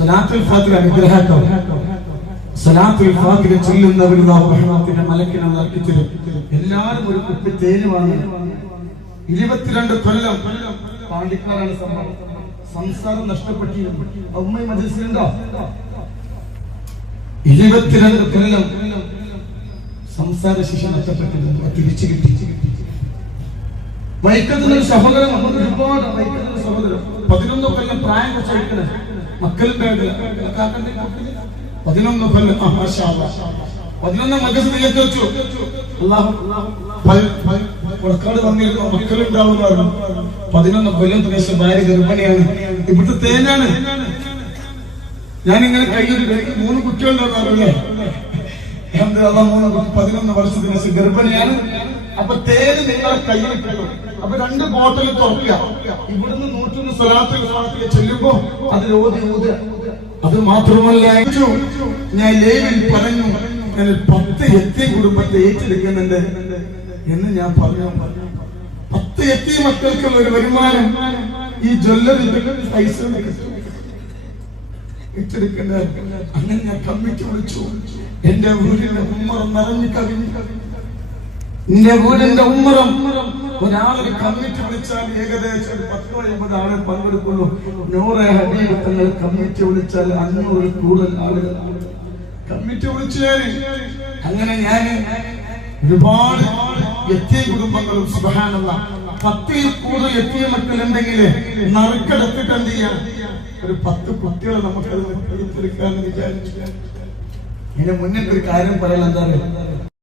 സ്വലാത്തുൽ ഫാത്തിഹ അനുഗ്രഹം. സ്വലാത്തുൽ ഫാത്തിഹ ചൊല്ലുന്നവർ റഹ്മത്തിന്റെ മലക്കിനെ നൽകിത്തരും. എല്ലാവരും ഒരു കുപ്പി തേന് വാങ്ങി. 22 കൊല്ലം പാണ്ടിക്കാരാണ് സംസാരം നഷ്ടപ്പെട്ടിരുന്നു. ഉമ്മ മജ്ലിസിലുണ്ടോ? 22 കൊല്ലം സംസാര ശിക്ഷ നഷ്ടപ്പെട്ടിരുന്നു. തിരിച്ചു കിട്ടി. വൈക്കത്തുന്ന സഹോദരൻ ഒരുപാട് വൈക്കത്തുന്ന സഹോദരൻ 11 കൊല്ലം പ്രായം വെച്ചയക്കണേ മക്കളുടെ 11 കൊല്ലം 11 മകസിലേക്ക് വെച്ചു. പുറക്കാട് വന്നിരുന്ന മക്കളുണ്ടാവുന്ന 11 കൊല്ലം ശേഷം ഭാര്യ ഗർഭിണിയാണ്. ഇവിടുത്തെ തേനാണ്. ഞാനിങ്ങനെ കയ്യിൽ 3 കുട്ടികളുണ്ടാവുന്നറിയില്ലേ? 11 വർഷത്തിന് ശേഷം ഗർഭിണിയാണ്. അപ്പൊ തേന് നിങ്ങളെ കയ്യിൽ കിട്ടും. അപ്പൊ 2 ബോട്ടിൽ തുറക്കുക. ഇവിടുന്ന് 101 സ്വലാത്തുൽ ഫാത്തിഹ ചെല്ലുമ്പോ അതിൽ ഓതി. അത് മാത്രമല്ല, ഞാൻ ലൈവിൽ പറഞ്ഞു, ഞാൻ 10 യത്തീം കുടുംബത്തെ ഏറ്റെടുക്കുന്നുണ്ട് എന്ന് ഞാൻ പറഞ്ഞു. 10 യത്തീം മക്കൾക്കുള്ള ഒരു വരുമാനം ഈ ജ്വല്ലറി പൈസ ഏറ്റെടുക്കേണ്ട. അങ്ങനെ ഞാൻ കമ്മിറ്റി വിളിച്ചു. എന്റെ വീടിന്റെ ഉമ്മറം നിറഞ്ഞു കവിഞ്ഞു. എന്റെ വീടിന്റെ ഉമ്മറം ഒരാളൊരു കമ്മിറ്റി വിളിച്ചാൽ ഏകദേശം 10-50 ആളെ പങ്കെടുക്കുന്നു. 100 ഹബീബ് തങ്ങൾ കമ്മിറ്റി വിളിച്ചാൽ 500 കൂടുതൽ ആളുകൾ കമ്മിറ്റി വിളിച്ചു. അങ്ങനെ ഞാൻ ഒരുപാട് യത്തീം കുടുംബങ്ങളും സുബ്ഹാനല്ലാഹ് 10 കൂടുതൽ യത്തീം മക്കളുണ്ടെങ്കിൽ നറുക്കെടുത്തിട്ട് എന്ത് ചെയ്യാം, ഒരു 10 കുട്ടികളെ നമുക്കത് എടുത്തെടുക്കാന്ന് വിചാരിച്ചു. ഇതിന് മുന്നിൽ ഒരു കാര്യം പറയാൻ എന്താ